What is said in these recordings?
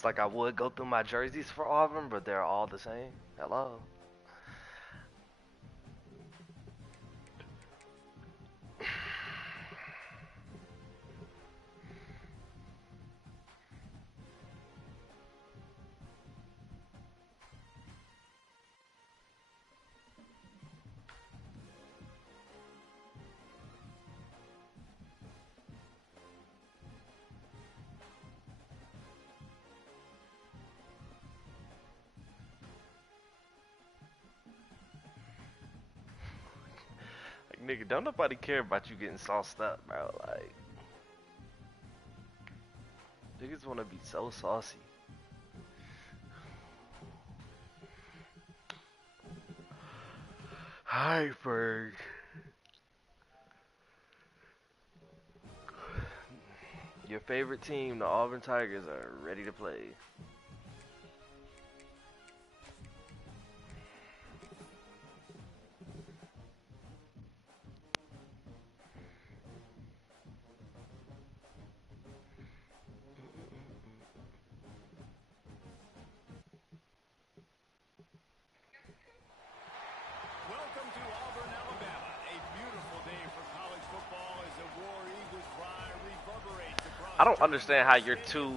It's like I would go through my jerseys for Auburn, but they're all the same. Hello. Like, nigga, don't nobody care about you getting sauced up, bro. Like, niggas wanna be so saucy. Hyberg. Your favorite team, the Auburn Tigers, are ready to play. Welcome to Auburn, Alabama. A beautiful day for college football as the Wk0 cry reverberates across. I don't understand how you're two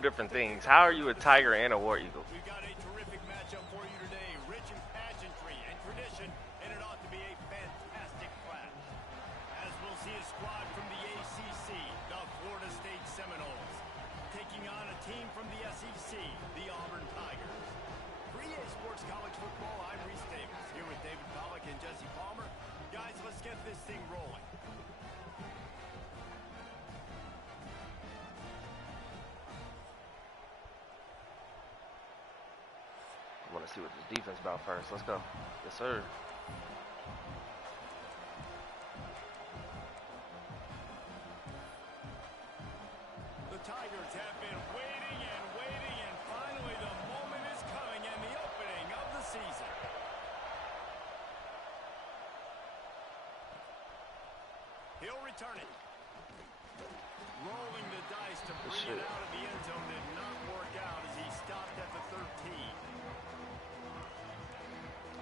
different things. How are you a Tiger and a War Eagle? We've got a terrific matchup for you today, rich in pageantry and tradition, and it ought to be a fantastic clash. As we'll see a squad from the ACC, the Florida State Seminoles, taking on a team from the SEC, the Auburn Tigers. For EA Sports College Football, I'm Reese Davis, here with David Pollack and Jesse Palmer. Guys, let's get this thing rolling. I want to see what this defense about first. Let's go. Yes, sir. The Tigers have been waiting, and finally the moment is coming and the opening of the season. He'll return it. Rolling the dice to bring it out of the end zone did not work out as he stopped at the 13.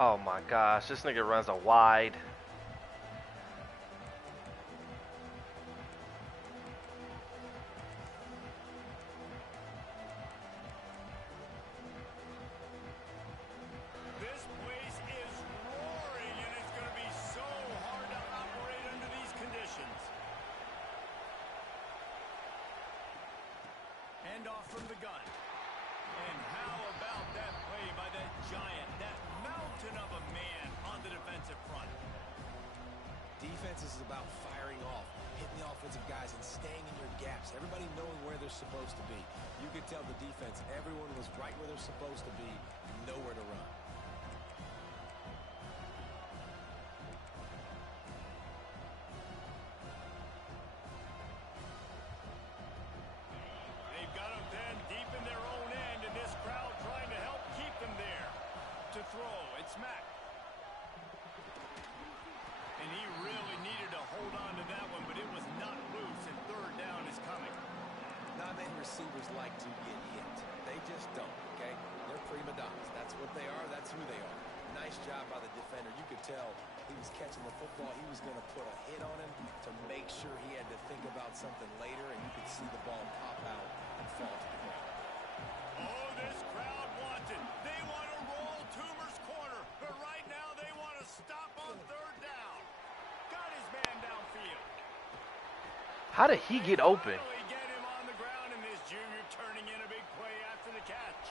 Oh my gosh, this nigga runs a wide. This place is roaring, and it's going to be so hard to operate under these conditions. Hand off from the gun. And how about that play by that giant, that mountain of a man on the defensive front? Defense is about firing off, hitting the offensive guys, and staying in your gaps. Everybody knowing where they're supposed to be. You could tell the defense, everyone was right where they're supposed to be, nowhere to run. They've got them then deep in their own end, and this crowd trying to help keep them there. To throw, it's Mack. And he really needed to hold on to that one, but it was not loose, and third down is coming. Not many receivers like to get hit. They just don't, okay? They're prima donnas. That's what they are. That's who they are. Nice job by the defender. You could tell he was catching the football. He was going to put a hit on him to make sure he had to think about something later, and you could see the ball pop out and fall to the ground. Oh, this crowd wants it. They want to roll Toomer's corner, but right now they want to stop on third down. Got his man downfield. How did he get open? Finally get him on the ground, and this junior turning in a big play after the catch.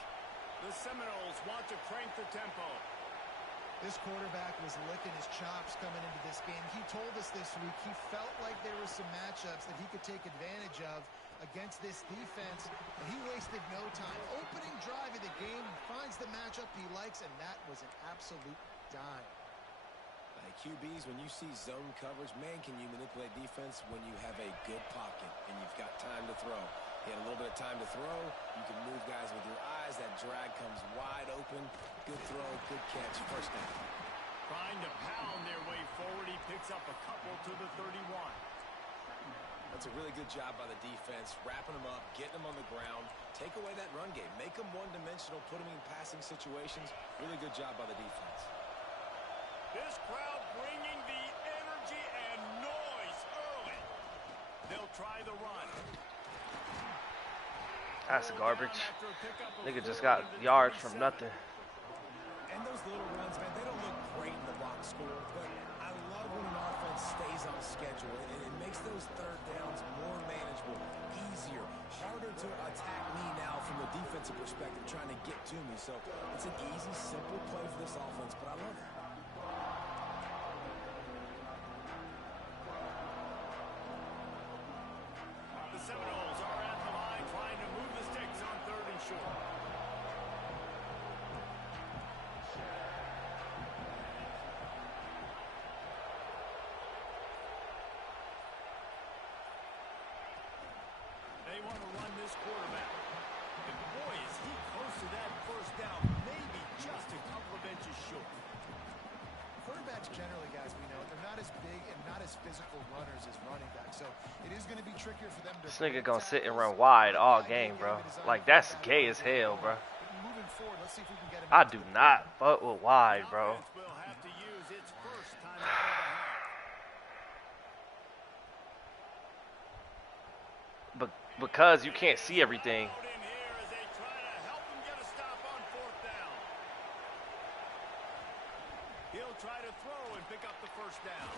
The Seminoles want to crank the tempo. This quarterback was licking his chops coming into this game. He told us this week he felt like there were some matchups that he could take advantage of against this defense, and he wasted no time. Opening drive of the game, finds the matchup he likes, and that was an absolute dime. QBs, when you see zone coverage, man, can you manipulate defense when you have a good pocket and you've got time to throw. He had a little bit of time to throw. You can move guys with your eyes. That drag comes wide open. Good throw, good catch, first down. Trying to pound their way forward. He picks up a couple to the 31. That's a really good job by the defense, wrapping them up, getting them on the ground. Take away that run game. Make them one-dimensional, put them in passing situations. Really good job by the defense. This crowd bringing the energy and noise early. They'll try the run. That's garbage. Nigga just got yards from nothing. And those little runs, man, they don't look great in the box score, but I love when an offense stays on schedule. It makes those third downs more manageable, easier, harder to attack me now from the defensive perspective, trying to get to me. So it's an easy, simple play for this offense, but I love it. The Seminoles are at the line trying to move the sticks on 3rd and short. They want to run this quarterback. And boy, is he close to that first down, maybe just a couple of inches short. Quarterbacks generally, guys, we know, they're not as big and not as physical runners as running backs. So it is going to be trickier for them to... This nigga gonna sit and run wide all game, bro. Like, that's gay as hell, bro. Moving forward, let's see if we can get him. I do not fuck with wide, bro. The offense will have to use its first time out of the half. But because you can't see everything. Out in here as they try to help him get a stop on 4th down. He'll try to throw and pick up the first down.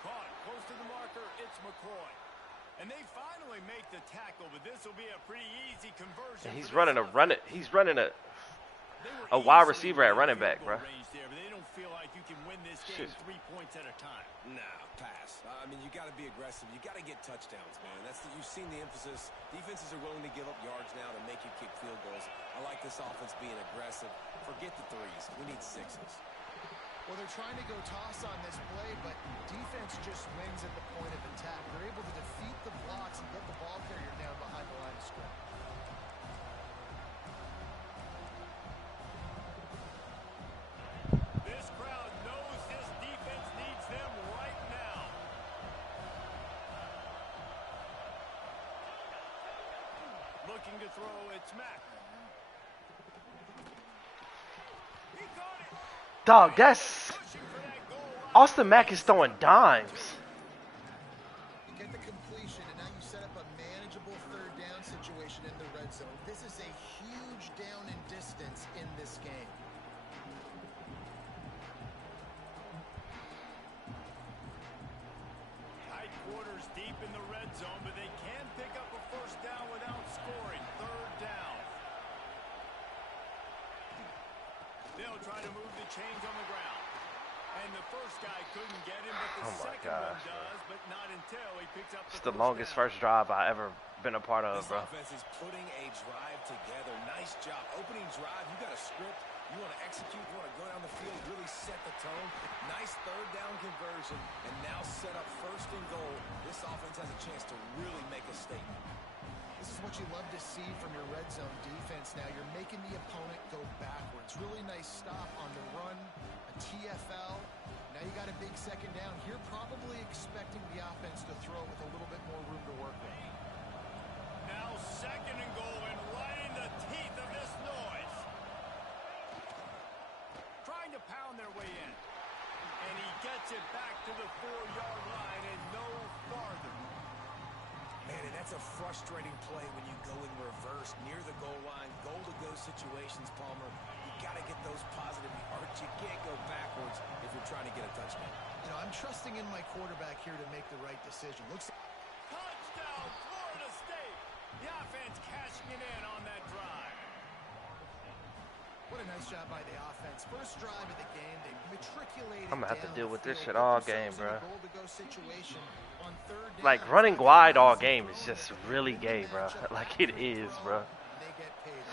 Caught close to the marker, it's McCoy. And they finally make the tackle, but this will be a pretty easy conversion. And he's running a wide receiver at running back, bro. There, but they don't feel like you can win this game 3 points at a time. Nah, pass. I mean, you got to be aggressive. You got to get touchdowns, man. You've seen the emphasis. Defenses are willing to give up yards now to make you kick field goals. I like this offense being aggressive. Forget the threes. We need sixes. Well, they're trying to go toss on this play, but defense just wins at the point of attack. They're able to defeat the blocks and get the ball carrier down behind the line of scrimmage. This crowd knows this defense needs them right now. Looking to throw, it's Mack. He got it. Dog, that's... Austin Mack is throwing dimes. You get the completion, and now you set up a manageable 3rd down situation in the red zone. This is a huge down in distance in this game. Tight quarters deep in the red zone, but they can pick up a first down without scoring. 3rd down. They'll try to move the chains on the ground. And the first guy couldn't get him, but the second one does, but not until he picks up It's the longest first drive I ever been a part of, This bro. offense is putting a drive together. Nice job. Opening drive, you got a script. You want to execute, you want to go down the field, really set the tone. Nice 3rd down conversion, and now set up 1st and goal. This offense has a chance to really make a statement. This is what you love to see from your red zone defense now. You're making the opponent go backwards. Really nice stop on the run, a TFL. Now you got a big 2nd down. You're probably expecting the offense to throw with a little bit more room to work with. Now 2nd and goal, and right in the teeth of this noise. Trying to pound their way in. And he gets it back to the 4-yard line and no farther. Man, and that's a frustrating play when you go in reverse near the goal line, goal-to-go situations, Palmer. You got to get those positive yards. You can't go backwards if you're trying to get a touchdown. You know, I'm trusting in my quarterback here to make the right decision. Looks Touchdown, Florida State. The offense cashing it in on that drive. What a nice job by the offense. First drive of the game, they matriculated. I'm gonna have to down deal the with this field, shit put all themselves game, in a bro. goal-to-go situation on 3rd down. Like, running wide all game is just really gay, bro. Like, it is, bro. And they get paid.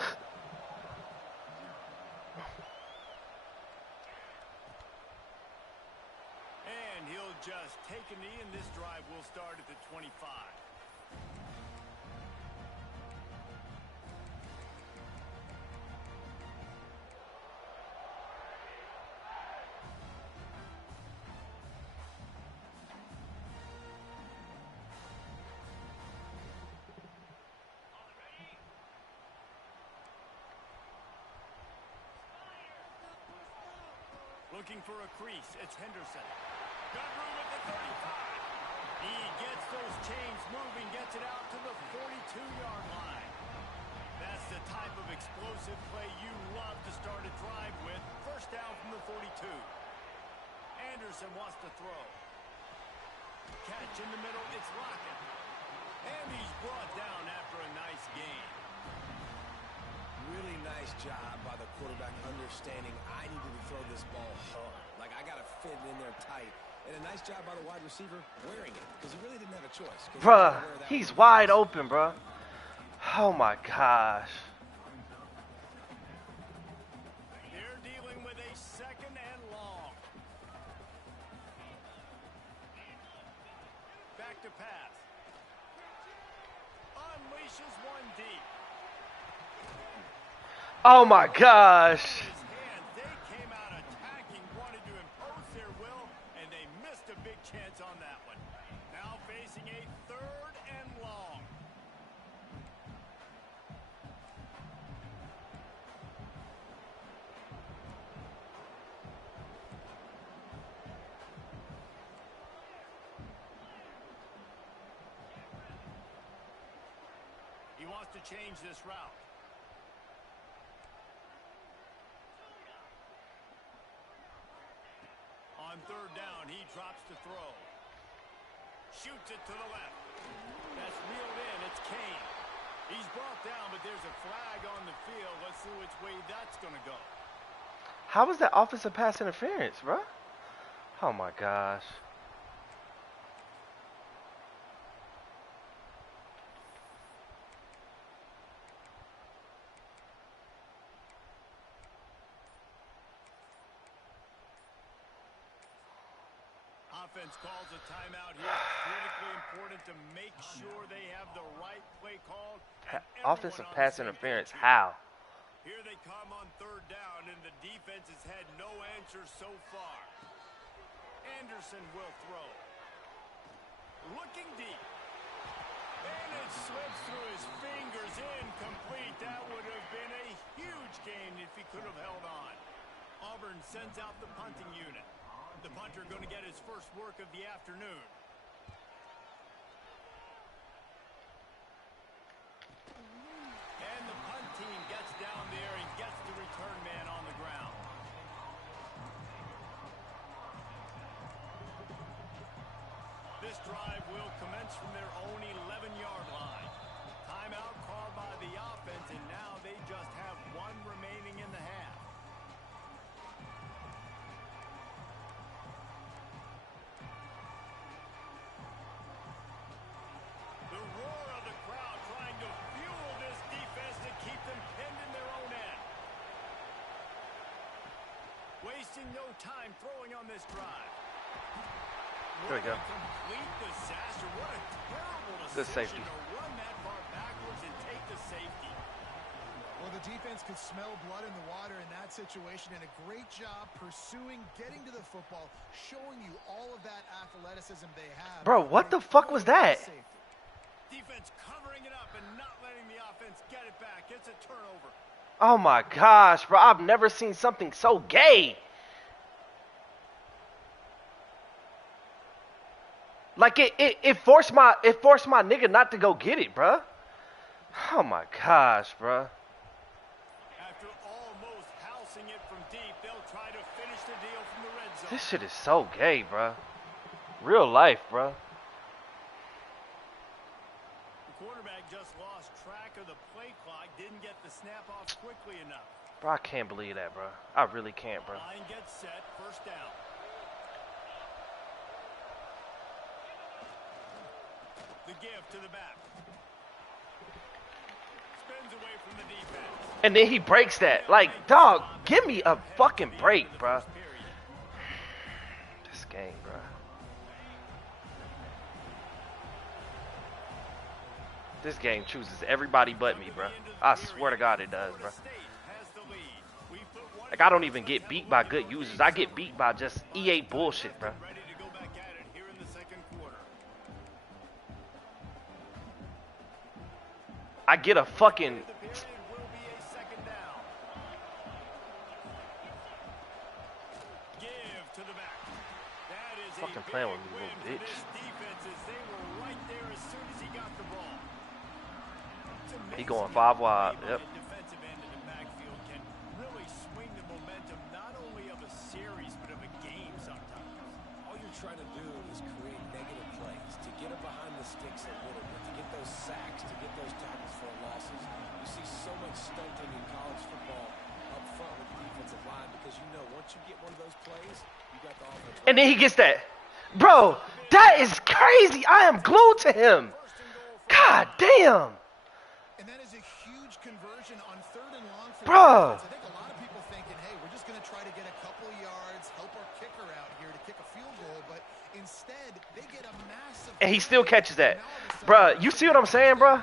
And he'll just take a knee, and this drive will start at the 25. Looking for a crease. It's Henderson. Got room at the 35. He gets those chains moving, gets it out to the 42-yard line. That's the type of explosive play you love to start a drive with. First down from the 42. Anderson wants to throw. Catch in the middle, it's Lockett. And he's brought down after a nice gain. Really nice job by the quarterback understanding I needed to throw this ball hard. Like, I got to fit it in there tight. And a nice job by the wide receiver wearing it, because he really didn't have a choice. Bruh, he's wide open, bruh. Oh, my gosh. They're dealing with a second and long. Back to pass. Unleashes one deep. Oh, my gosh. They came out attacking, wanted to impose their will, and they missed a big chance on that one. Now facing a third and long. He wants to change this route. On third down, he drops to throw. Shoots it to the left. That's reeled in. It's Kane. He's brought down, but there's a flag on the field. Let's see which way that's going to go. How was that offensive pass interference, bro? Oh, my gosh. Offense calls a timeout here. Critically important to make sure they have the right play called. Offensive pass interference, how? Here they come on third down, and the defense has had no answers so far. Anderson will throw. Looking deep. And it slips through his fingers, incomplete. That would have been a huge gain if he could have held on. Auburn sends out the punting unit. The punter going to get his first work of the afternoon. And the punt team gets down there and gets the return man on the ground. This drive will commence from their own 11-yard line. Timeout called by the offense, and now they just have one remaining in the half. The roar of the crowd trying to fuel this defense to keep them pinned in their own end. Wasting no time throwing on this drive. There we go. Complete disaster. What a terrible Good decision safety. to run that far backwards and take the safety. Well, the defense could smell blood in the water in that situation, and a great job pursuing, getting to the football, showing you all of that athleticism they have. Bro, what the fuck was that? Defense covering it up and not letting the offense get it back. It's a turnover. Oh, my gosh, bro. I've never seen something so gay. Like, it forced my nigga not to go get it, bro. Oh, my gosh, bro. After almost housing it from deep, they'll try to finish the deal from the red zone. This shit is so gay, bro. Real life, bro. The quarterback just lost track of the play clock, didn't get the snap off quickly enough. Bro, I can't believe that, bro. I really can't, bro. Line gets set, first down. The give to the back. Spins away from the defense. And then he breaks that. Like, dog, give me a fucking break, bro. This game, bro. This game chooses everybody but me, bro. I swear to God it does, bro. Like, I don't even get beat by good users. I get beat by just EA bullshit, bro. Ready to go back at it here in the second quarter. I get a fucking... The period will be a second down. Give fucking playing with me, win little for bitch. this defense as they were right there as soon as he got the ball. He going 5 wide. Yep. Defensive end in the backfield can really swing the momentum not only of a series but of a game sometimes. All you're trying to do is create negative plays, to get it behind the sticks a little bit, to get those sacks, to get those tackles for losses. You see so much stunting in college football up front with the defensive line because you know once you get one of those plays, you got the offense. And then he gets that. Bro, that is crazy. I am glued to him. God damn. And that is a huge conversion on 3rd and long for Bruh. the defense. I think a lot of people thinking, hey, we're just going to try to get a couple yards, help our kicker out here to kick a field goal, but instead they get a massive. And he still catches that. Bruh, you see what I'm saying, bruh?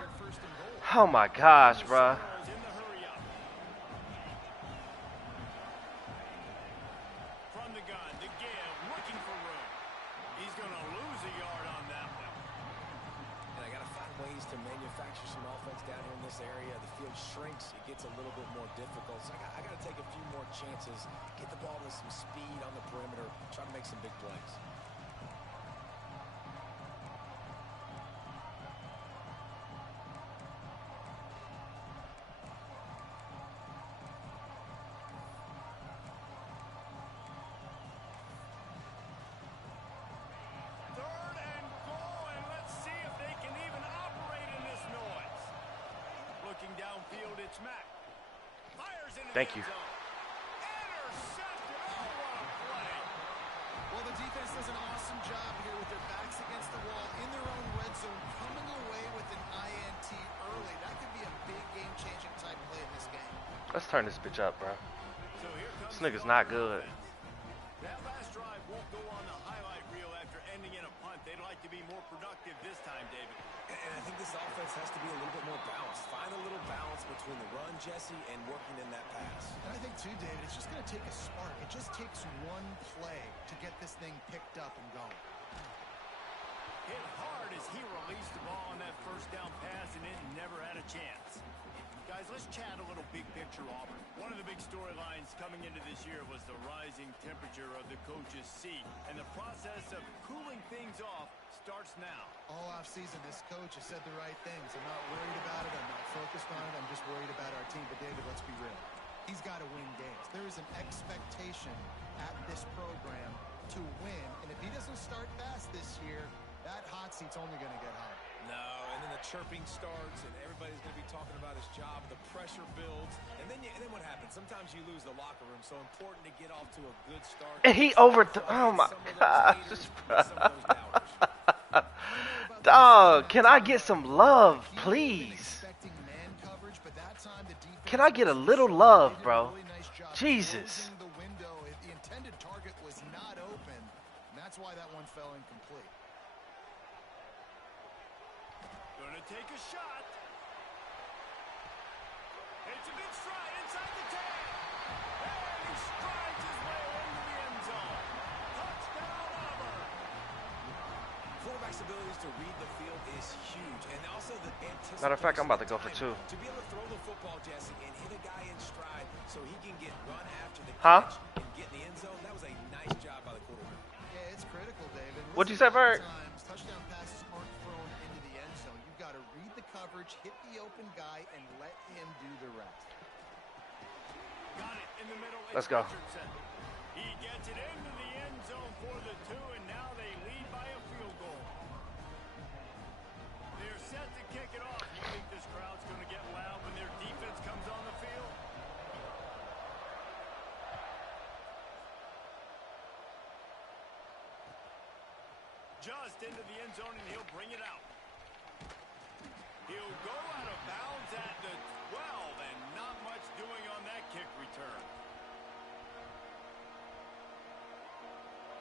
Oh my gosh, bruh. From the gun, to give, looking for room. He's going to lose a yard on that one. And I got to find ways to manufacture some offense down here in this area. The field shrinks, it gets a little bit more difficult. So I got to take a few more chances, get the ball with some speed on the perimeter, try to make some big plays. Third and goal, and let's see if they can even operate in this noise. Looking downfield, it's Mack. Fires into Thank the you. end zone. Intercepted. Oh, what a play. Well, the defense does an awesome job here with their backs against the wall in their own red zone, coming away with an INT early. That could be a big game-changing type play in this game. Let's turn this bitch up, bro. So here comes This nigga's not good. that last drive won't go on the highlight reel after ending in a punt. They'd like to be more productive this time, David. And I think this offense has to be a little bit more balanced. Find a little balance between the run, Jesse, and working in that pass. And I think, too, David, it's just going to take a spark. It just takes one play to get this thing picked up and going. Hit hard as he released the ball on that first down pass, and it never had a chance. Guys, let's chat a little big picture Auburn. One of the big storylines coming into this year was the rising temperature of the coach's seat, and the process of cooling things off starts now. All offseason, this coach has said the right things. I'm not worried about it. I'm not focused on it. I'm just worried about our team. But, David, let's be real. He's got to win games. There is an expectation at this program to win. And if he doesn't start fast this year, that hot seat's only going to get higher. No, and then the chirping starts, and everybody's going to be talking about his job. The pressure builds, and then what happens? Sometimes you lose the locker room, so important to get off to a good start. And he oh my gosh, bro. Dog, can I get some love, please? Can I get a little love, bro? Jesus. The intended target was not open, and that's why that one fell incomplete. Gonna take a shot. It's a good stride inside the 10. And he strides his way into the end zone. Touchdown, Auburn. Quarterback's abilities to read the field is huge, and also the anticipation. Matter of fact, I'm about to go for 2. To be able to throw the football, Jesse, and hit a guy in stride so he can get run after the Huh? catch and get in the end zone. That was a nice job by the quarterback. Yeah, it's critical, David. What'd you say, Bert? Sometimes touchdown passes aren't thrown into the end zone. You've got to read the coverage, hit the open guy, and let him do the rest. Got it in the middle. Let's go. Richardson. He gets it into the end zone for the 2, and now they lead by a field goal. They're set to kick it off. You think this crowd's going to get loud when their defense comes on the field? Just into the end zone, and he'll bring it out. He'll go out of bounds at the 12, and not much doing on that kick return.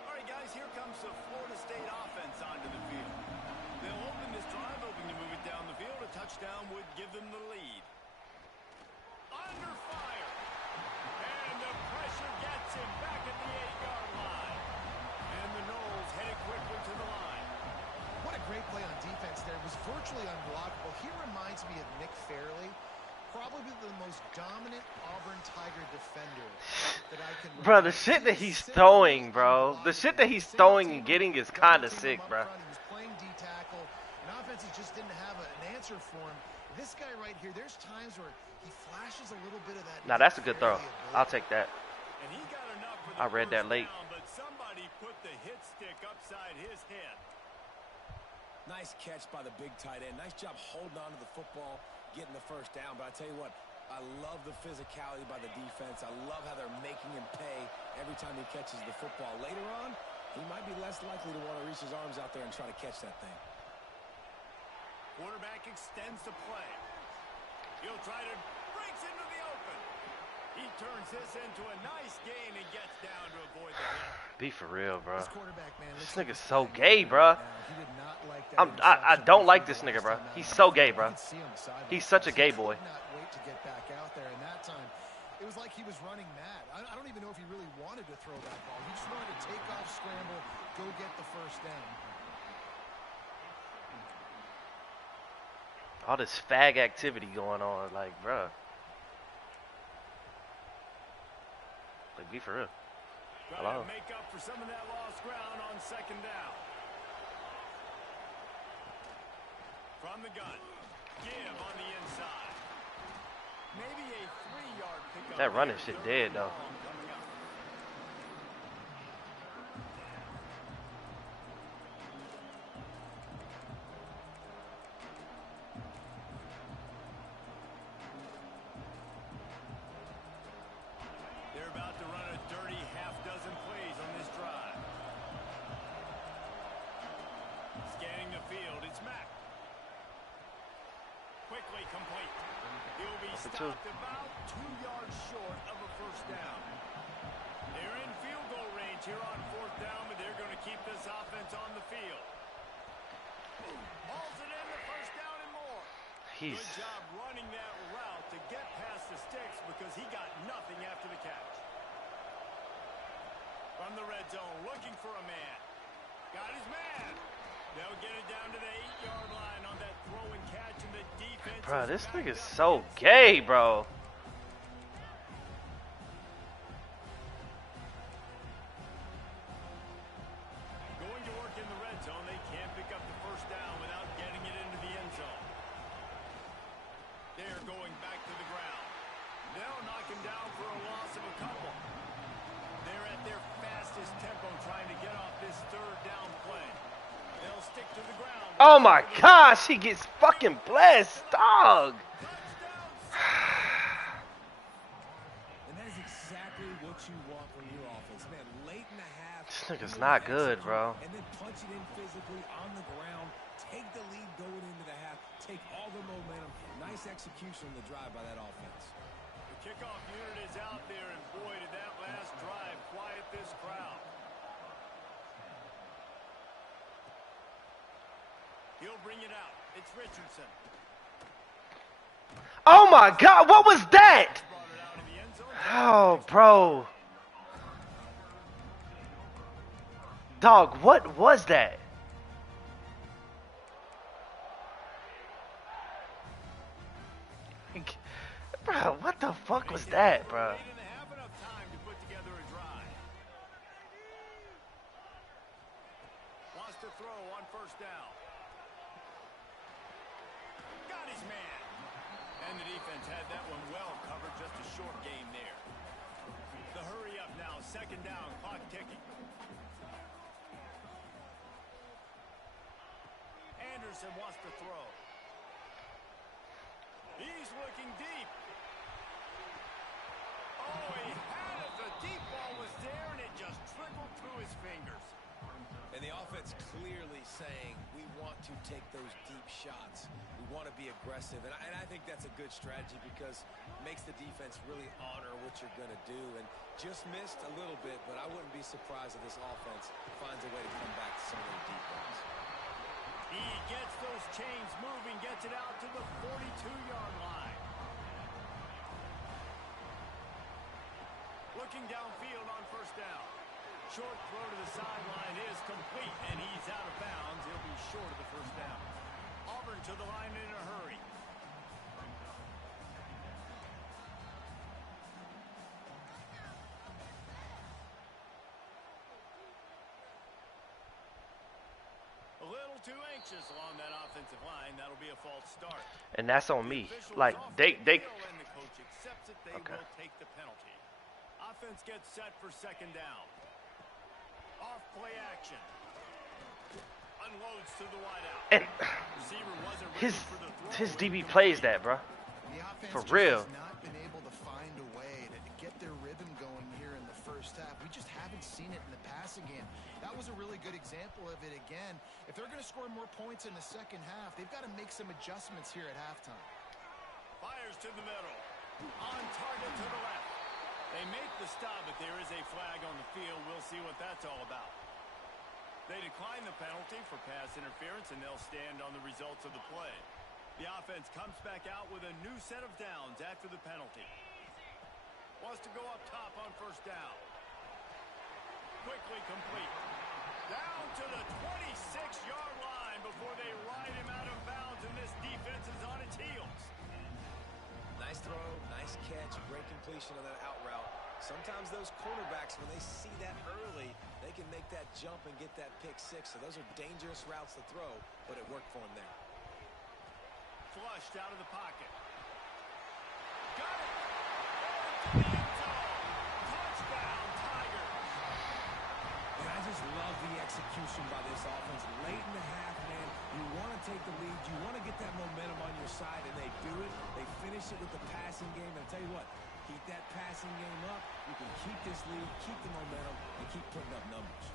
All right, guys, here comes the Florida State offense onto the field. They'll open this drive, hoping to move it down the field. A touchdown would give them the lead. Under fire. And the pressure gets him back at the 8-yard line. And the Noles headed quickly to the line. What a great play on defense there. It was virtually unblockable. He reminds me of Nick Fairley. probably the most dominant Auburn Tiger defender that I can remember. Bro, the shit that he's throwing, bro. The shit that he's throwing and getting is kind of sick, bro. He was playing D-tackle, and offenses just didn't have an answer for him. This guy right here, there's times where he flashes a little bit of that. Now, that's a good throw. I'll take that. And he got enough for the I read that late. down, but somebody put the hit stick upside his head. Nice catch by the big tight end. Nice job holding on to the football, getting the first down. But I tell you what, I love the physicality by the defense. I love how they're making him pay every time he catches the football. Later on, he might be less likely to want to reach his arms out there and try to catch that thing. Quarterback extends the play. He'll try to breaks into the open. He turns this into a nice gain and gets down to avoid the hit. Be for real, bro. This nigga's so gay, bro. I don't like this nigga, bro. He's so gay, bro. He's such a gay boy. Wait to get back out there, and that time it was like he was running mad. I don't even know if he really wanted to throw that ball. He just wanted to take off, scramble, go get the first down. All this fag activity going on, like, bro. Like, be for real. Hello. Make up for some of that lost ground on second down. From the gun. Give on the inside. Maybe a 3-yard pickup. That running shit dead, though. Complete. He'll be stopped about 2 yards short of a first down. They're in field goal range here on fourth down, but they're going to keep this offense on the field. Hauls it in the first down and more. Good job running that route to get past the sticks because he got nothing after the catch. From the red zone, looking for a man. Got his man. They'll get it down to the 8-yard line on that throw and catch, and the defense. Bro, this nigga's so gay, bro. Going to work in the red zone, they can't pick up the first down without getting it into the end zone. They're going back to the ground. They'll knock him down for a loss of a couple. They're at their fastest tempo trying to get off this third down play. They'll stick to the ground. Oh my gosh, he gets fucking blessed, dog. And that is exactly what you want from your offense, man. Late in the half. This nigga's not good, bro. And then punch it in physically on the ground. Take the lead going into the half. Take all the momentum. Nice execution on the drive by that offense. The kickoff unit is out there, and boy, did that last drive quiet this crowd. He'll bring it out. It's Richardson. Oh my God, what was that? Oh, bro. Dog, what was that? Bro, what the fuck was that, bro? Wants to throw on first down. Got his man. And the defense had that one well covered. Just a short gain there. The hurry up now. Second down. Clock ticking. Anderson wants to throw. He's looking deep. Oh, he had it. The deep ball was there, and it just trickled through his fingers. And the offense clearly saying, we want to take those deep shots. We want to be aggressive. And I think that's a good strategy because it makes the defense really honor what you're going to do. And just missed a little bit, but I wouldn't be surprised if this offense finds a way to come back to some of those deep balls. He gets those chains moving, gets it out to the 42-yard line. Looking downfield on first down. Short throw to the sideline is complete, and he's out of bounds. He'll be short of the first down. Auburn to the line in a hurry. too anxious along that offensive line. That'll be a false start. And that's on The me. official Like, is off they the field, and the coach accepts it. They Okay. will take the penalty. Offense gets set for second down. Off play action. Unloads to the wideout. and Receiver wasn't his ready for the throw. his DB plays that, bro. The offense For just real. has not been able to find a way to get their rhythm going here in the first half. We just haven't seen it in the passing game. That was a really good example of it again. If they're going to score more points in the second half, they've got to make some adjustments here at halftime. Fires to the middle. On target to the left. They make the stop, but there is a flag on the field. We'll see what that's all about. They decline the penalty for pass interference, and they'll stand on the results of the play. The offense comes back out with a new set of downs after the penalty. Wants to go up top on first down. Quickly complete. Down to the 26-yard line before they ride him out of bounds, and this defense is on its heels. Nice throw, nice catch, great completion on that out route. Sometimes those cornerbacks, when they see that early, they can make that jump and get that pick six. So those are dangerous routes to throw, but it worked for him there. Flushed out of the pocket. Got it! Into the end zone. Touchdown, Tigers. And I just love the execution by this offense. Late in the half, man, you want to take the lead. You want to get that momentum on your side, and they do it. They finish it with the passing game. And I'll tell you what, keep that passing game up. You can keep this lead, keep the momentum, and keep putting up numbers.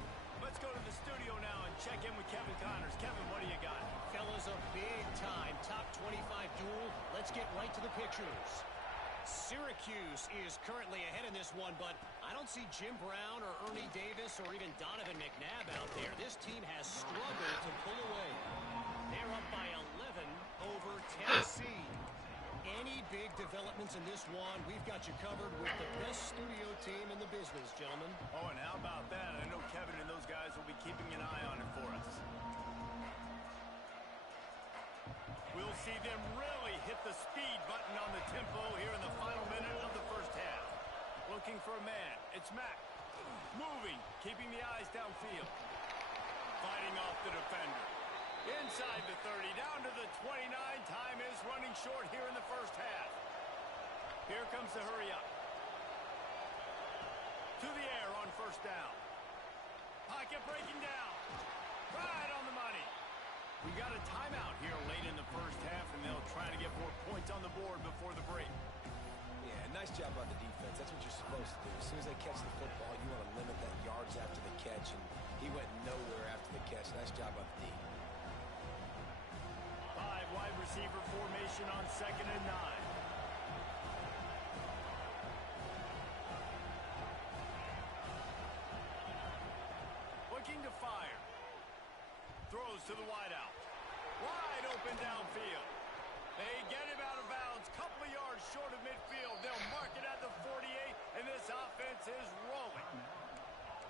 Let's go to the studio now and check in with Kevin Connors. Kevin, what do you got? Fellas, a big-time top 25 duel. Let's get right to the pictures. Syracuse is currently ahead in this one, but I don't see Jim Brown or Ernie Davis or even Donovan McNabb out there. This team has struggled to pull away. They're up by 11 over Tennessee. Any big developments in this one, we've got you covered with the best studio team in the business, gentlemen. Oh, and how about that? I know Kevin and those guys will be keeping an eye on it for us. We'll see them really hit the speed button on the tempo here in the final minute of the first half. Looking for a man. It's Mack. Moving, keeping the eyes downfield. Fighting off the defender. Inside the 30, down to the 29. Time is running short here in the first half. Here comes the hurry up. To the air on first down. Pocket breaking down. Right on the money. We got a timeout here late in the first half, and they'll try to get more points on the board before the break. Yeah, nice job by the defense. That's what you're supposed to do. As soon as they catch the football, you want to limit that yards after the catch, and he went nowhere after the catch. Nice job by the D. 5 wide receiver formation on 2nd and 9. Looking to fire. Throws to the wideout. Wide open downfield. They get him out of bounds. Couple of yards short of midfield. They'll mark it at the 48, and this offense is rolling.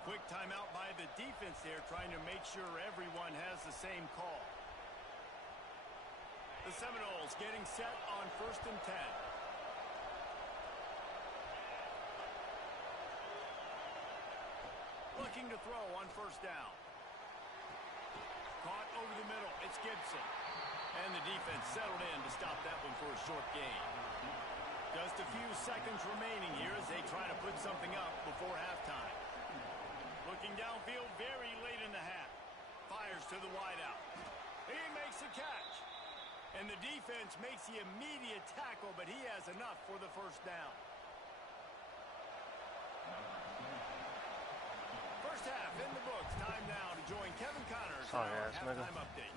Quick timeout by the defense there, trying to make sure everyone has the same call. The Seminoles getting set on 1st and 10. Looking to throw on first down. Caught over the middle. It's Gibson. And the defense settled in to stop that one for a short gain. Just a few seconds remaining here as they try to put something up before halftime. Looking downfield very late in the half. Fires to the wideout. He makes the catch. And the defense makes the immediate tackle, but he has enough for the first down. First half in the books. Time now to join Kevin Connors for our halftime update.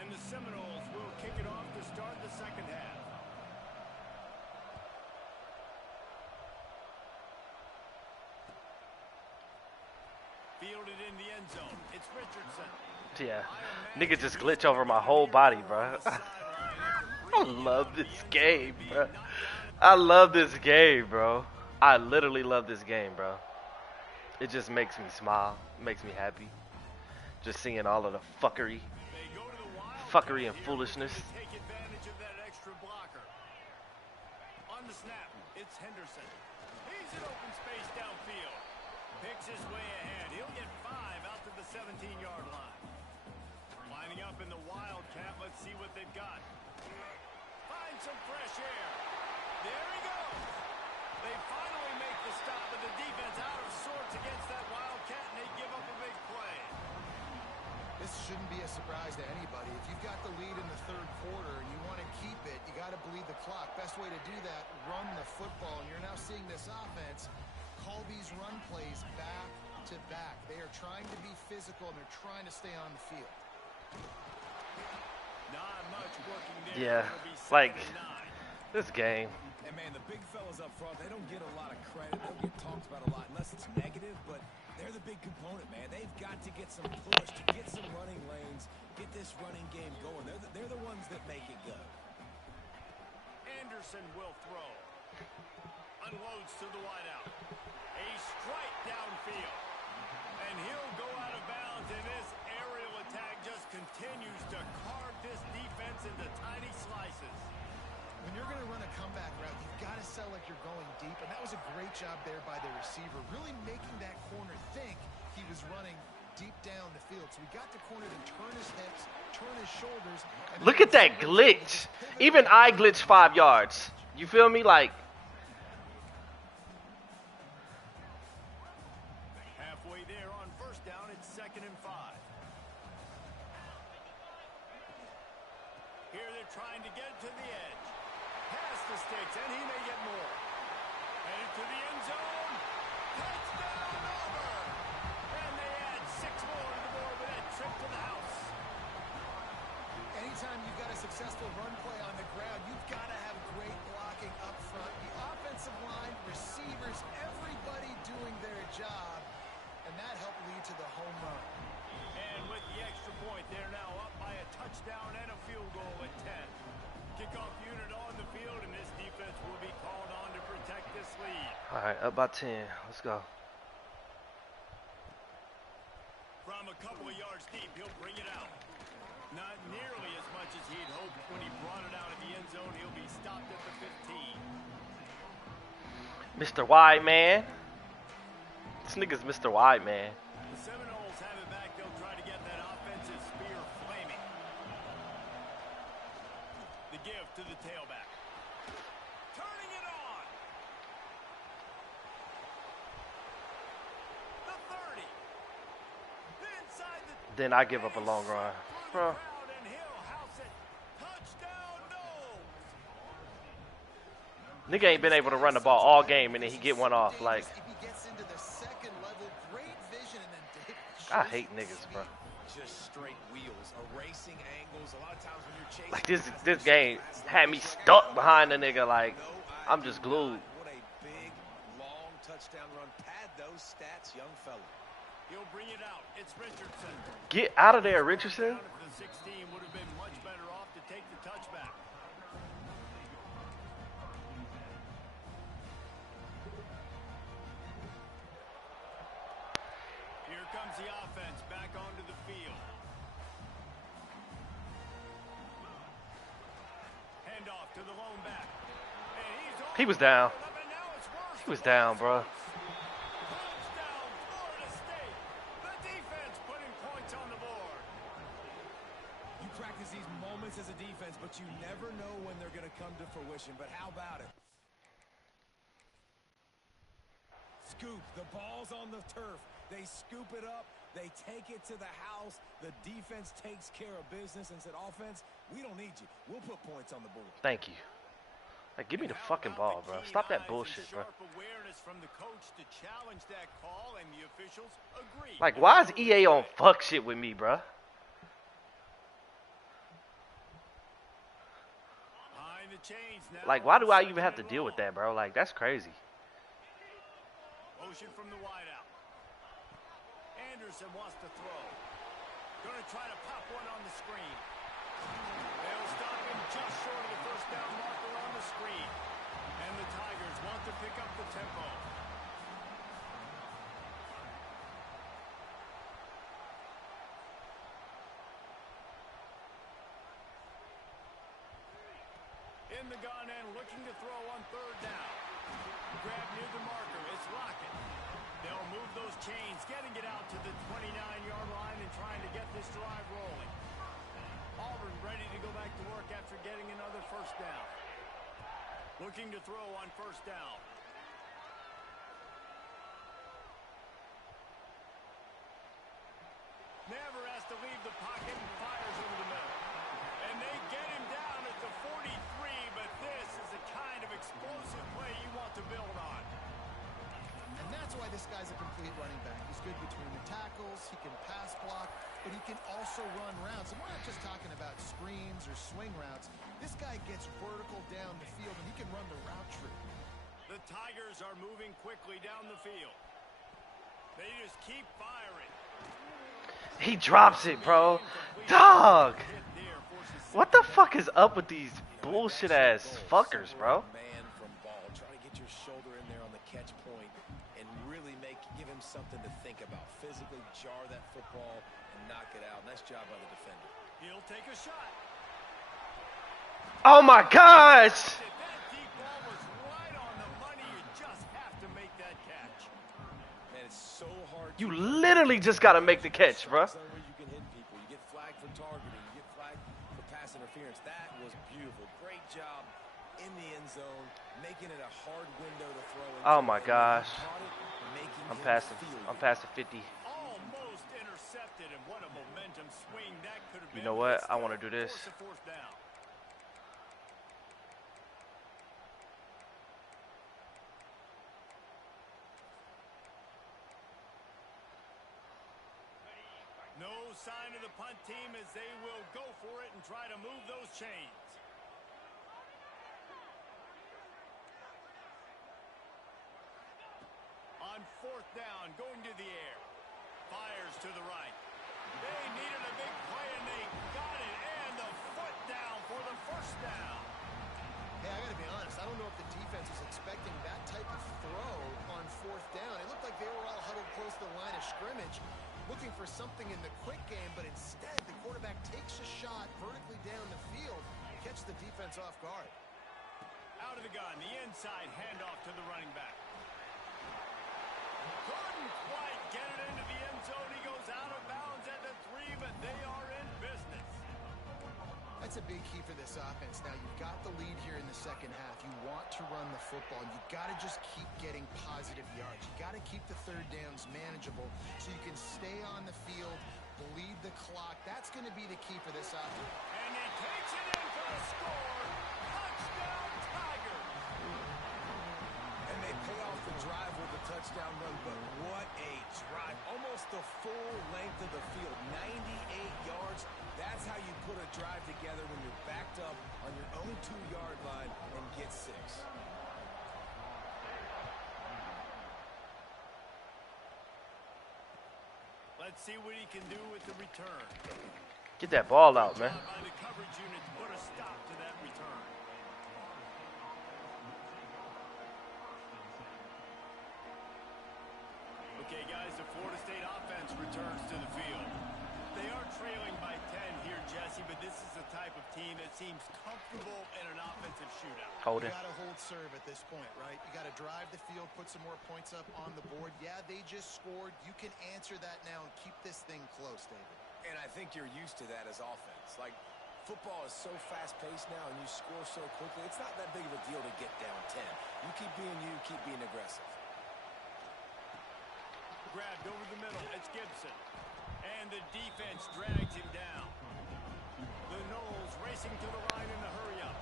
And the Seminoles will kick it off to start the second half. Fielded in the end zone. It's Richardson. Yeah. Nigga just glitch over my whole body, bro. I love this game, bro. I love this game, bro. I literally love this game, bro. It just makes me smile. Makes me happy. Just seeing all of the fuckery and foolishness. Take advantage of that extra blocker. It's Henderson. He's in open space downfield. Picks his way ahead. He'll get 5 out to the 17-yard line. Lining up in the Wildcat. Let's see what they've got. Find some fresh air. There he goes. They finally make the stop, but the defense out of sorts against that Wildcat, and they give up a big play. This shouldn't be a surprise to anybody. If you've got the lead in the third quarter and you want to keep it, you got to bleed the clock. Best way to do that, run the football. And you're now seeing this offense call these run plays back to back. They are trying to be physical, and they're trying to stay on the field. Not much working there. Yeah, It'll be like 7-9. this game. And, man, the big fellas up front, they don't get a lot of credit. They don't get talked about a lot unless it's negative, but they're the big component, man. They've got to get some push, to get some running lanes, get this running game going. They're the ones that make it go. Anderson will throw. Unloads to the wideout. A strike downfield. And he'll go out of bounds, and this aerial attack just continues to carve this defense into tiny slices. When you're going to run a comeback route, you've got to sell like you're going deep, and that was a great job there by the receiver, really making that corner think he was running deep down the field. So we got the corner to turn his hips, turn his shoulders. And Look at that glitch. Even I glitched 5 yards. You feel me? Like, Halfway there on first down, it's 2nd and 5. Here they're trying to get to the edge. Past the sticks, and he may get more. Headed to the end zone. Touchdown, Auburn! And they add 6 more to the board with that trip to the house. Anytime you've got a successful run play on the ground, you've got to have great blocking up front. The offensive line, receivers, everybody doing their job, and that helped lead to the home run. And with the extra point, they're now up by a touchdown and a field goal at 10. Kickoff unit on the field, and this defense will be called on to protect this lead. all right, up by 10. Let's go. From a couple of yards deep, he'll bring it out. Not nearly as much as he'd hoped when he brought it out of the end zone. He'll be stopped at the 15. Mr. Wide Man. This nigga's Mr. Wide Man. The Seminoles have it back. They'll try to get that offensive spear flaming. The give to the tailback. Turning it on. The 30. Inside the Then I give up a long run. Bro. crowd, and he'll house it. Touchdown, Knowles. Nigga ain't been able to run the ball all game, and then he get one off. Like, If he gets into the second level, great vision, and then David I hate niggas, bro. Just straight wheels, erasing angles. A lot of times when you're chasing, Like this game had me stuck behind the nigga. Like, I'm just glued. What a big, long touchdown run. Pad those stats, young fella. He'll bring it out. It's Richardson. Get out of there, Richardson. Down at the 16 would have been much better off to take the touchback. Here comes the offense back onto the field. Handoff to the lone back. And he's He was down. and now it's worse. He was down, bro. Touchdown, Florida State. The defense putting points on the board. You practice these moments as a defense, but you never know when they're going to come to fruition. But how about it? Scoop. The ball's on the turf. They scoop it up. They take it to the house. The defense takes care of business and said, offense, we don't need you. We'll put points on the board. Thank you. Like, give me the fucking ball, bro. Stop that bullshit, bro. Sharp awareness from the coach to challenge that call, and the officials agree. Like, why is EA on fuck shit with me, bro? Behind the chains now. Like, why do I even have to deal with that, bro? Like, that's crazy. Motion from the wideout. Anderson wants to throw. Going to try to pop one on the screen. They'll stop him just short of the first down marker on the screen. And the Tigers want to pick up the tempo. In the gun and looking to throw on 3rd down. Grab near the marker. It's Lockett. They'll move those chains, getting it out to the 29-yard line and trying to get this drive rolling. Auburn ready to go back to work after getting another first down. Looking to throw on first down. Never has to leave the pocket and fires over the middle. And they get him down at the 43, but this is the kind of explosive play you want to build on. And that's why this guy's a complete running back. He's good between the tackles, he can pass block, but he can also run routes. And we're not just talking about screens or swing routes. This guy gets vertical down the field, and he can run the route tree. The Tigers are moving quickly down the field. They just keep firing. He drops it, bro. Dog. What the fuck is up with these bullshit ass fuckers, bro? Man from ball. Try to get your shoulder in there on the catch point and really give him something to think about. Physically jar that football and knock it out. Nice job by the defender. He'll take a shot. Oh my gosh! That deep ball was right on the money. You just have to make that catch. Man, it's so hard. You literally just gotta make the catch, bro. Where you can hit people. You get flagged for targeting. You get flagged for pass interference. That was beautiful. Great job in the end zone, making it a hard window to throw into. Oh my gosh. I'm past 50. Almost intercepted, and what a momentum swing that could have been. You know what? I want to do this. Force a fourth down. No sign of the punt team as they will go for it and try to move those chains. On fourth down, going to the air. Fires to the right. They needed a big play, and they got it. And the foot down for the first down. Hey, I got to be honest. I don't know if the defense was expecting that type of throw on fourth down. It looked like they were all huddled close to the line of scrimmage, looking for something in the quick game, but instead the quarterback takes a shot vertically down the field and catches the defense off guard. Out of the gun, the inside handoff to the running back. Couldn't quite get it into the end zone. He goes out of bounds at the 3, but they are in business. That's a big key for this offense. Now, you've got the lead here in the second half. You want to run the football. You've got to just keep getting positive yards. You've got to keep the third downs manageable so you can stay on the field, bleed the clock. That's going to be the key for this offense. And he takes it in for the score. Touchdown, Tigers. And they pay off the drive with a touchdown run, but what a drive. Almost the full length of the field, 98 yards. That's how you put a drive together when you're backed up on your own 2-yard line and get 6. Let's see what he can do with the return. Get that ball out, man. By the coverage unit to put a stop to that return. Okay, guys, the Florida State offense returns to the field. They are trailing by 10 here, Jesse, but this is the type of team that seems comfortable in an offensive shootout. Hold it. You got to hold serve at this point, right? You got to drive the field, put some more points up on the board. Yeah, they just scored. You can answer that now and keep this thing close, David. And I think you're used to that as offense. Like, football is so fast-paced now and you score so quickly, it's not that big of a deal to get down 10. You keep being aggressive. Grabbed over the middle. It's Gibson. And the defense drags him down. The Knowles racing to the line in the hurry-up.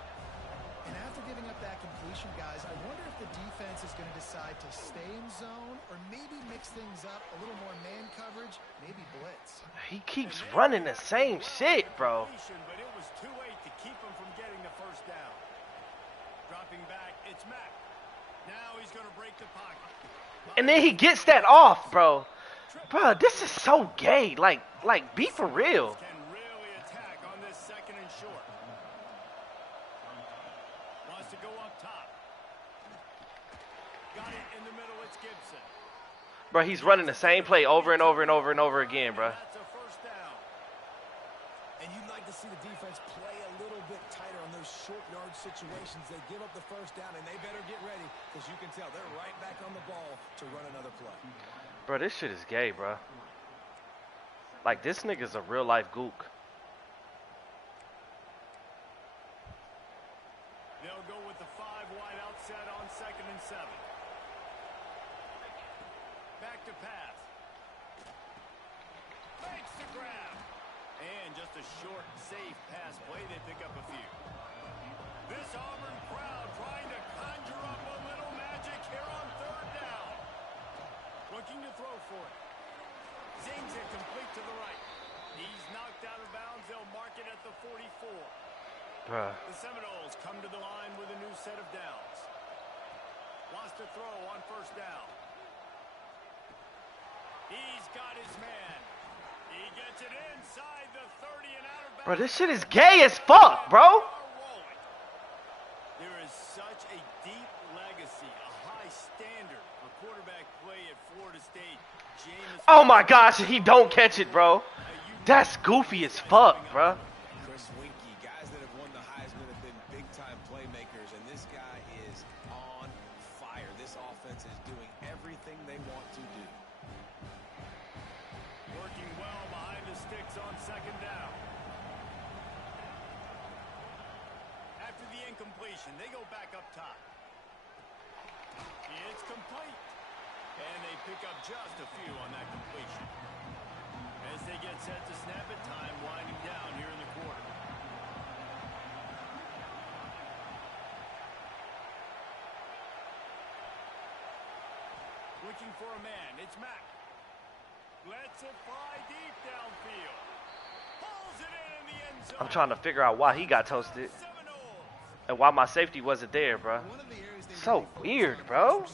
And after giving up that completion, guys, I wonder if the defense is going to decide to stay in zone or maybe mix things up, a little more man coverage, maybe blitz. He keeps running the same shit, bro. But it was too late to keep him from getting the first down. Dropping back, it's Mack. Now he's going to break the pocket. And then he gets that off, bro. Bro, this is so gay. Like, be for real. Can really attack on this second and short. Wants to go up top. Got it in the middle. It's Gibson. Bro, he's running the same play over and over and over and over again, bro. That's a first down. And you'd like to see the defense play a little bit tighter on those those short yard situations, they give up the first down, and they better get ready because you can tell they're right back on the ball to run another play. Bro, this shit is gay, bro. Like, this nigga's a real-life gook. They'll go with the 5 wide outset on 2nd and 7. Back to pass. Makes the grab. And just a short, safe pass play. They pick up a few. This Auburn crowd trying to conjure up a little magic here on 3rd down. Looking to throw for it. Zings it complete to the right. He's knocked out of bounds. They'll mark it at the 44. Bruh. The Seminoles come to the line with a new set of downs. Wants to throw on 1st down. He's got his man. He gets it inside the 30 and out of bounds. Bro, this shit is gay as fuck, bro. There is such a deep legacy, a high standard for quarterback play at Florida State. James Oh my gosh, he don't catch it, bro. That's goofy as fuck, bro. Chris Winky, guys that have won the Heisman have been big-time playmakers, and this guy is on fire. This offense is doing everything they want to do. working well behind the sticks on 2nd down. After the incompletion, they go back up top. It's complete. And they pick up just a few on that completion. As they get set to snap it, time winding down here in the quarter. Looking for a man. It's Mack. Lets it fly deep downfield. Pulls it in the end zone. I'm trying to figure out why he got toasted and why my safety wasn't there, bro. So weird, bro.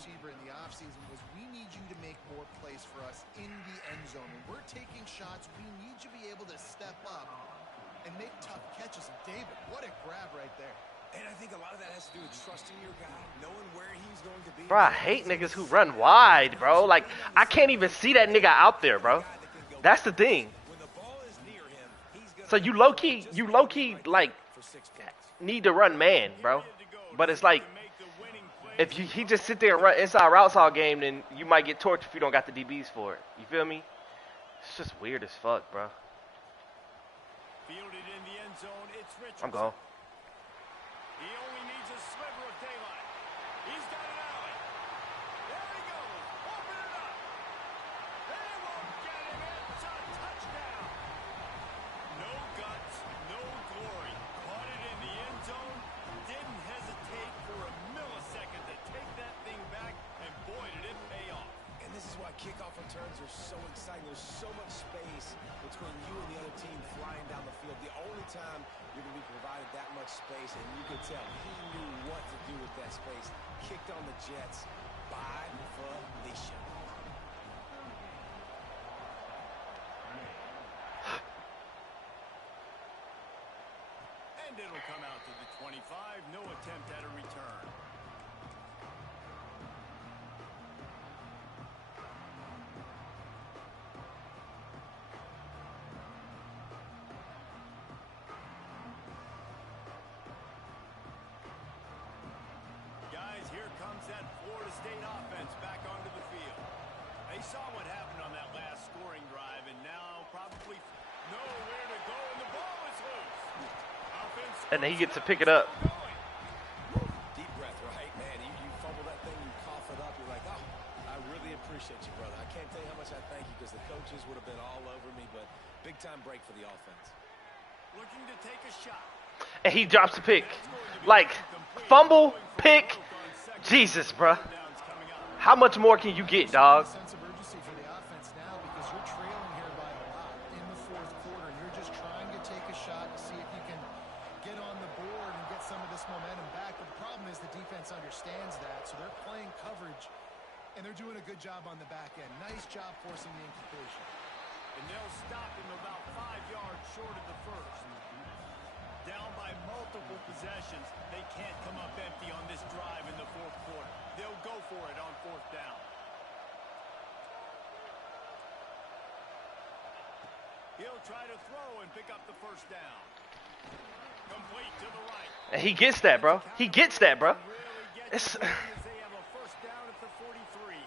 We need you to make more plays for us in the end zone. When we're taking shots, we need you to be able to step up and make tough catches. And David, what a grab right there. And I think a lot of that has to do with trusting your guy, knowing where he's going to be. Bro, I hate niggas who run wide, bro. Like, I can't even see that nigga out there, bro. That's the thing. When the ball is near him, he's gonna So you low-key, like, for 6 points. need to run man, bro. But it's like, if he just sit there and run inside routes all game, then you might get torched if you don't got the DBs for it. You feel me? It's just weird as fuck, bro. Fielded in the end zone, it's Richardson. I'm gone. He only needs a sliver of daylight. He's got an alley. There he goes. Open it up. They won't get him. It's a touchdown. No guts, no glory. Caught it in the end zone. Didn't hesitate for a millisecond to take that thing back. And boy, did it pay off. And this is why kickoff returns are so exciting. There's so much space between you and the other team flying down the field. The only time you're going to be provided that much space, and you could tell he knew what to do with that space. Kicked on the Jets by Felicia. And it'll come out to the 25. No attempt at a return. Guys, here comes that Florida State offense back onto the field. They saw what happened on that last scoring drive, and now probably know where to go, and the ball is loose. Offense And then he gets to pick it up. Deep breath, right, man? You fumble that thing, you cough it up. You're like, oh, I really appreciate you, brother. I can't tell you how much I thank you because the coaches would have been all over me, but big-time break for the offense. Looking to take a shot. And he drops the pick. Like, fumble, pick. Jesus, bruh. How much more can you get, dog? Sense of urgency for the offense now because you're trailing here by a lot in the 4th quarter. You're just trying to take a shot to see if you can get on the board and get some of this momentum back. But the problem is the defense understands that, so they're playing coverage, and they're doing a good job on the back end. Nice job forcing the incompletion. And they'll stop him about 5 yards short of the first. Down by multiple possessions, they can't come up empty on this drive in the 4th quarter. They'll go for it on 4th down. He'll try to throw and pick up the first down. Complete to the right. And he gets that, bro. He gets that, bro. It's They have a first down at the 43.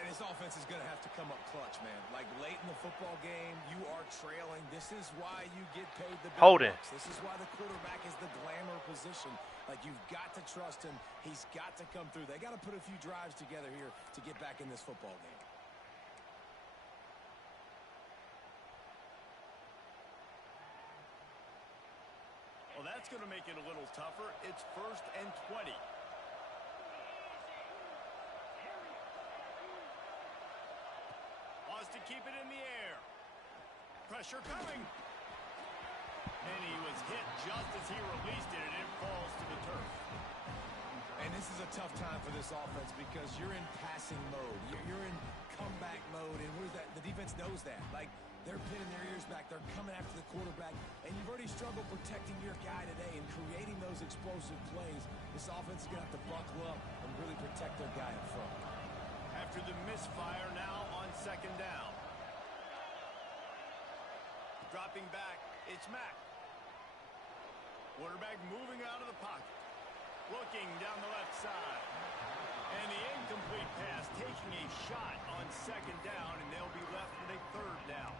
And this offense is going to have to come up clutch, man. Like late in the football game, you are trailing. This is why you get paid the big Holding. bucks. This is why the quarterback is the glamour position. Like you've got to trust him. He's got to come through. They got to put a few drives together here to get back in this football game. Well, that's going to make it a little tougher. It's 1st and 20. Wants to keep it in the air. Pressure coming. And he was hit just as he released it, and it falls to the turf. And this is a tough time for this offense because you're in passing mode. You're in comeback mode, and what is that? The defense knows that. Like, they're pinning their ears back. They're coming after the quarterback, and you've already struggled protecting your guy today and creating those explosive plays. This offense is going to have to buckle up and really protect their guy up front. After the misfire, now on 2nd down. Dropping back, it's Mack. Quarterback moving out of the pocket. Looking down the left side. And the incomplete pass taking a shot on 2nd down, and they'll be left with a 3rd down.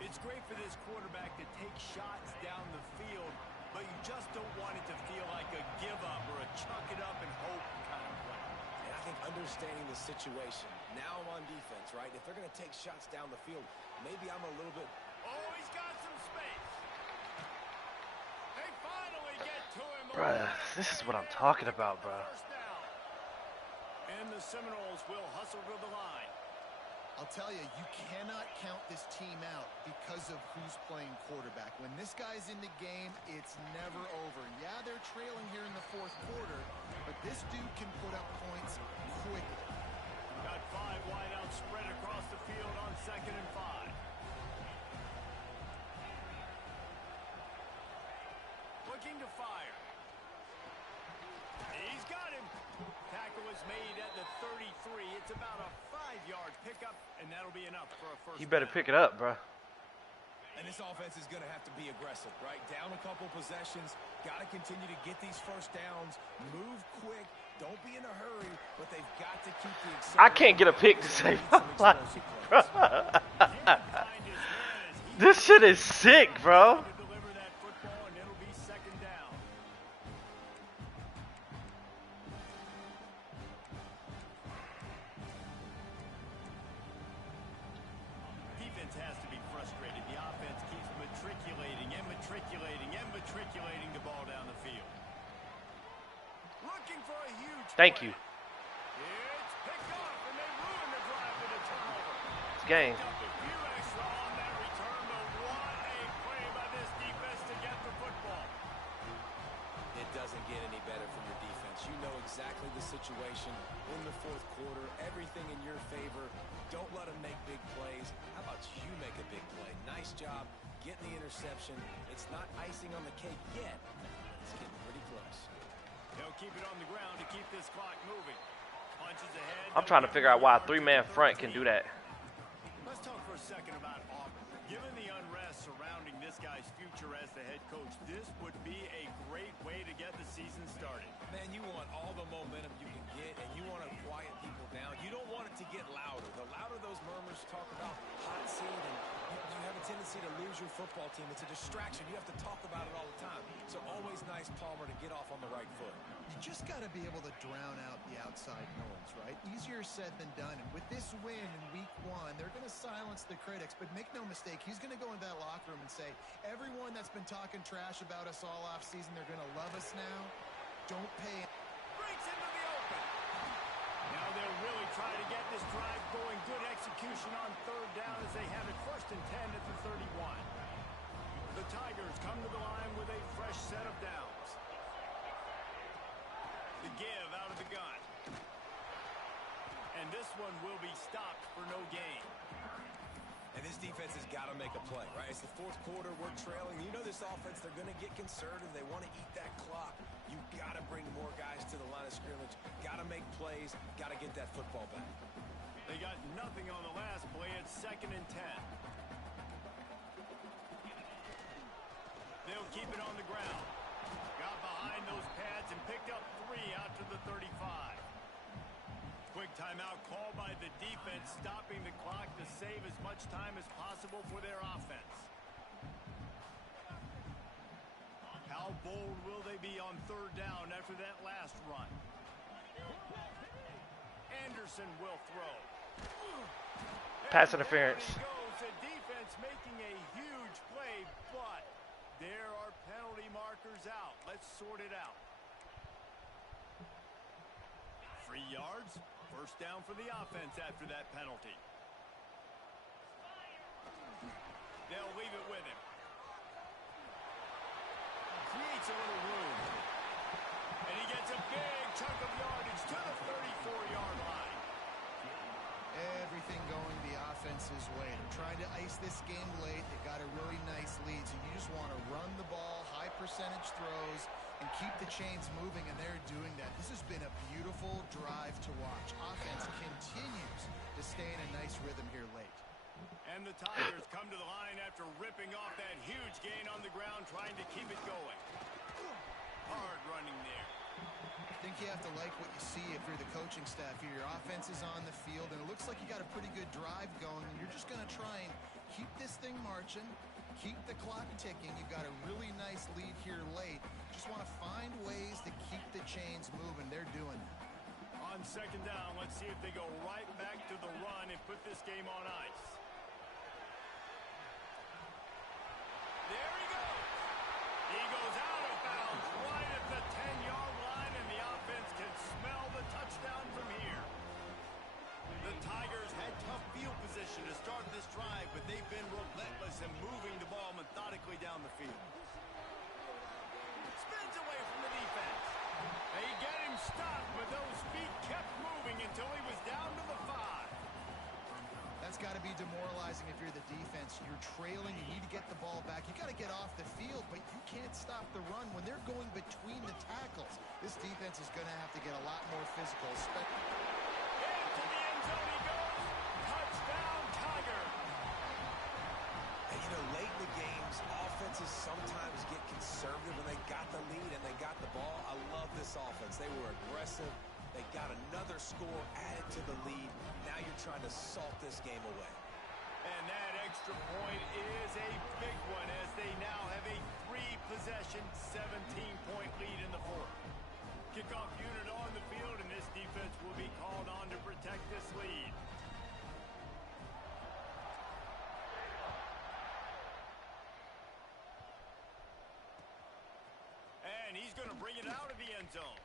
It's great for this quarterback to take shots down the field, but you just don't want it to feel like a give-up or a chuck it up and hope kind of play. And I think understanding the situation, now I'm on defense, right? If they're going to take shots down the field, maybe I'm a little bit... Oh, he's got some space. They finally get to him. Bruh, this is what I'm talking about, bro. First down. And the Seminoles will hustle to the line. I'll tell you, you cannot count this team out because of who's playing quarterback. When this guy's in the game, it's never over. Yeah, they're trailing here in the 4th quarter, but this dude can put up points quickly. Got 5 wideouts spread across the field on 2nd and 5. Looking to fire. He's got him. Tackle was made at the 33. It's about a 5-yard pickup, and that'll be enough for a first He better down. pick it up, bro. And this offense is going to have to be aggressive, right? Down a couple possessions. Got to continue to get these first downs. Move quick. Don't be in a hurry, but they've got to keep the I can't get a pick to save my life, bro. This shit is sick, bro. To deliver that football, and it'll be 2nd down. Defense has to be frustrated. The offense keeps matriculating and matriculating and matriculating the ball down the field. Looking for a huge Thank play. you. It's picked off, and they ruin the drive with a turnover. It's game. Picked up a few extra on that return, but what a play by this defense to get the football. It doesn't get any better from your defense. You know exactly the situation in the 4th quarter. Everything in your favor. Don't let them make big plays. How about you make a big play? Nice job getting the interception. It's not icing on the cake yet. It's getting pretty close. They'll keep it on the ground to keep this clock moving. Punches ahead. I'm trying to figure out why a 3-man front can do that. Let's talk for a second about Auburn. Given the unrest surrounding this guy's future as the head coach, this would be a great way to get the season started. Man, you want all the momentum you can get, and you want to quiet people down. You don't want it to get louder. The louder those murmurs talk about hot seat, and you have a tendency to lose your football team. It's a distraction. You have to talk about it all the time. So always nice, Palmer, to get off on the right foot. You just got to be able to drown out the outside noise, right? Easier said than done. And with this win in week 1, they're going to silence the critics. But make no mistake, he's going to go into that locker room and say, everyone that's been talking trash about us all offseason, they're going to love us now. Don't pay. Breaks into the open. Now they'll really try to get this drive going. Good execution on 3rd down as they have it 1st and 10 at the 31. The Tigers come to the line with a fresh set of downs. The give out of the gun. And this one will be stopped for no gain. And this defense has got to make a play, right? It's the 4th quarter. We're trailing. You know this offense, they're going to get conservative. They want to eat that clock. You got to bring more guys to the line of scrimmage. Got to make plays. Got to get that football back. They got nothing on the last play. It's 2nd and 10. They'll keep it on the ground. and picked up 3 out to the 35. Quick timeout called by the defense, stopping the clock to save as much time as possible for their offense. How bold will they be on 3rd down after that last run? Anderson will throw. Pass interference. There goes the defense making a huge play, but there are penalty markers out. Let's sort it out. 3 yards. 1st down for the offense after that penalty. They'll leave it with him. Creates a little room. And he gets a big chunk of yardage to the 34-yard line. Everything going the offense's way. They're trying to ice this game late. They got a really nice lead, so you just want to run the ball, high percentage throws, and keep the chains moving, and they're doing that. This has been a beautiful drive to watch. Offense continues to stay in a nice rhythm here late. And the Tigers come to the line after ripping off that huge gain on the ground, trying to keep it going. Hard running there. I think you have to like what you see if you're the coaching staff here. Your offense is on the field, and it looks like you got a pretty good drive going, and you're just going to try and keep this thing marching, keep the clock ticking. You've got a really nice lead here late. Just want to find ways to keep the chains moving. They're doing that. On 2nd down, let's see if they go right back to the run and put this game on ice. There he goes. He goes out of bounds right at the 10-yard line, and the offense can smell the touchdown from here. The Tigers had tough field position to start this drive, but they've been relentless in moving the ball methodically down the field. Spins away from the defense. They get him stopped, but those feet kept moving until he was down to the 5. That's got to be demoralizing if you're the defense. You're trailing. You need to get the ball back. You got to get off the field, but you can't stop the run when they're going between the tackles. This defense is going to have to get a lot more physical. Into the end zone he goes. Touchdown, Tiger. And, you know, late in the games, offenses sometimes get conservative when they got the lead and they got the ball. I love this offense. They were aggressive. They got another score added to the lead. Now you're trying to salt this game away. And that extra point is a big one as they now have a 3-possession, 17-point lead in the 4th. Kickoff unit on the field, and this defense will be called on to protect this lead. And he's going to bring it out of the end zone.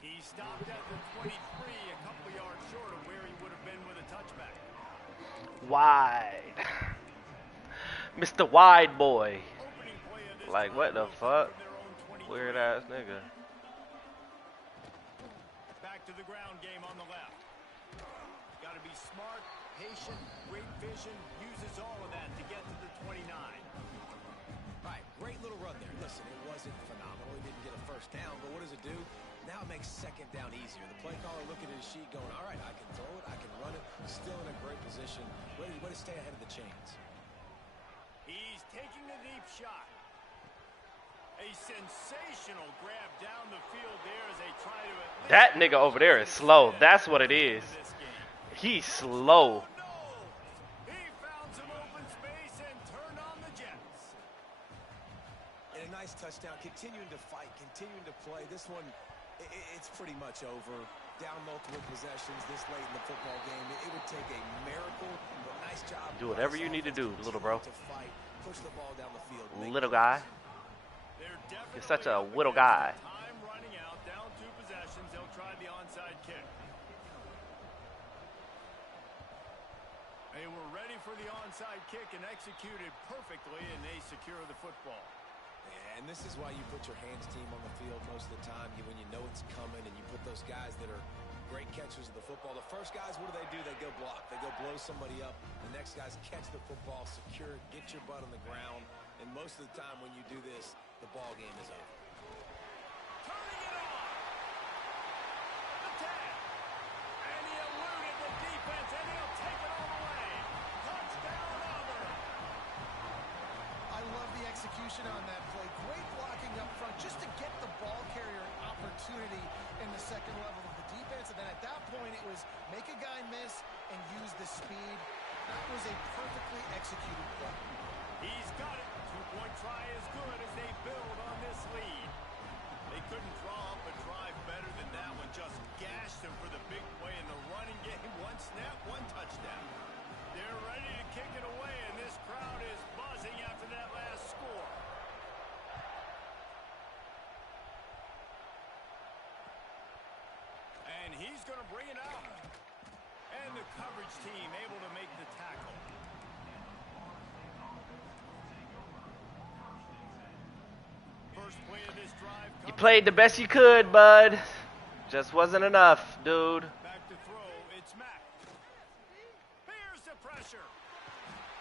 He stopped at the 23, a couple yards short of where he would have been with a touchback. Wide. Mr. Wide Boy. Like, what the fuck? Weird ass nigga. Back to the ground game on the left. Got to be smart, patient, great vision, uses all of that to get to the 29. All right, great little run there. Listen, it wasn't phenomenal. He didn't get a 1st down, but what does it do? Now it makes 2nd down easier. The play caller looking at his sheet going, all right, I can throw it, I can run it. Still in a great position. Ready to stay ahead of the chains. He's taking a deep shot. A sensational grab down the field there as they try to... That nigga over there is slow. That's what it is. He's slow. Oh, no. He found some open space and turned on the Jets. And a nice touchdown. Continuing to fight, continuing to play. This one... It's pretty much over. Down multiple possessions this late in the football game. It would take a miracle, but nice job. Do whatever you need to do, little bro. To fight, push the ball down the field. Little guy. You're such a little guy. Time running out, down 2 possessions. They'll try the onside kick. They were ready for the onside kick and executed perfectly, and they secure the football. And this is why you put your hands team on the field most of the time. When you know it's coming and you put those guys that are great catchers of the football. The first guys, what do? They go block. They go blow somebody up. The next guys catch the football, secure it, get your butt on the ground. And most of the time when you do this, the ball game is over. Turning it on. The tag. And he eluded the defense, and he'll take it all the way. Touchdown, Auburn. I love the execution on that play. Great blocking up front just to get the ball carrier an opportunity in the second level of the defense. And then at that point, it was make a guy miss and use the speed. That was a perfectly executed play. He's got it. Two-point try is good as they build on this lead. They couldn't draw up a drive better than that one. Just gashed him for the big play in the running game. One snap, one touchdown. They're ready to kick it away, and this crowd is buzzing after that last score. And he's going to bring it out. And the coverage team able to make the tackle. First play of this drive. You played the best you could, bud. Just wasn't enough, dude. Back to throw. It's Mack. Here's the pressure.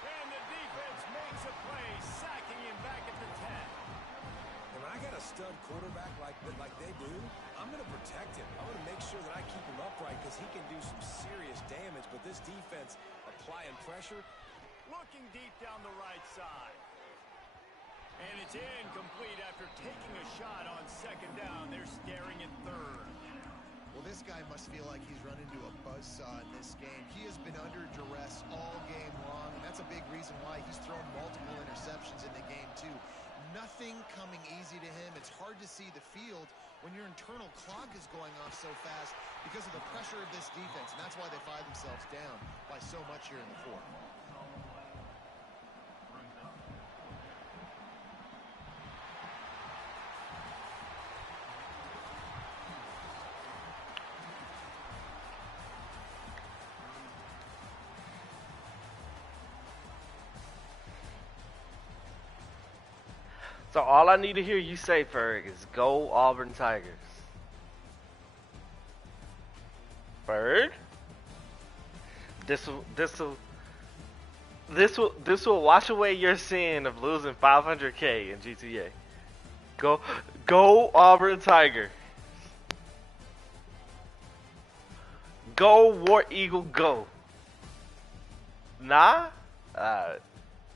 And the defense makes a play, sacking him back at the 10. And when I got a stud quarterback like they do, I'm going to protect him. I'm going to make sure that I keep him upright because he can do some serious damage. But this defense applying pressure. Looking deep down the right side. And it's incomplete after taking a shot on second down. They're staring at third. Well, this guy must feel like he's run into a buzzsaw in this game. He has been under duress all game long, and that's a big reason why he's thrown multiple interceptions in the game, too. Nothing coming easy to him. It's hard to see the field when your internal clock is going off so fast because of the pressure of this defense, and that's why they find themselves down by so much here in the fourth. So all I need to hear you say, Ferg, is go Auburn Tigers. Ferg? This will wash away your sin of losing $500K in GTA. Go Auburn Tiger. Go War Eagle go. Nah? Alright.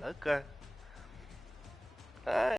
Okay. Alright.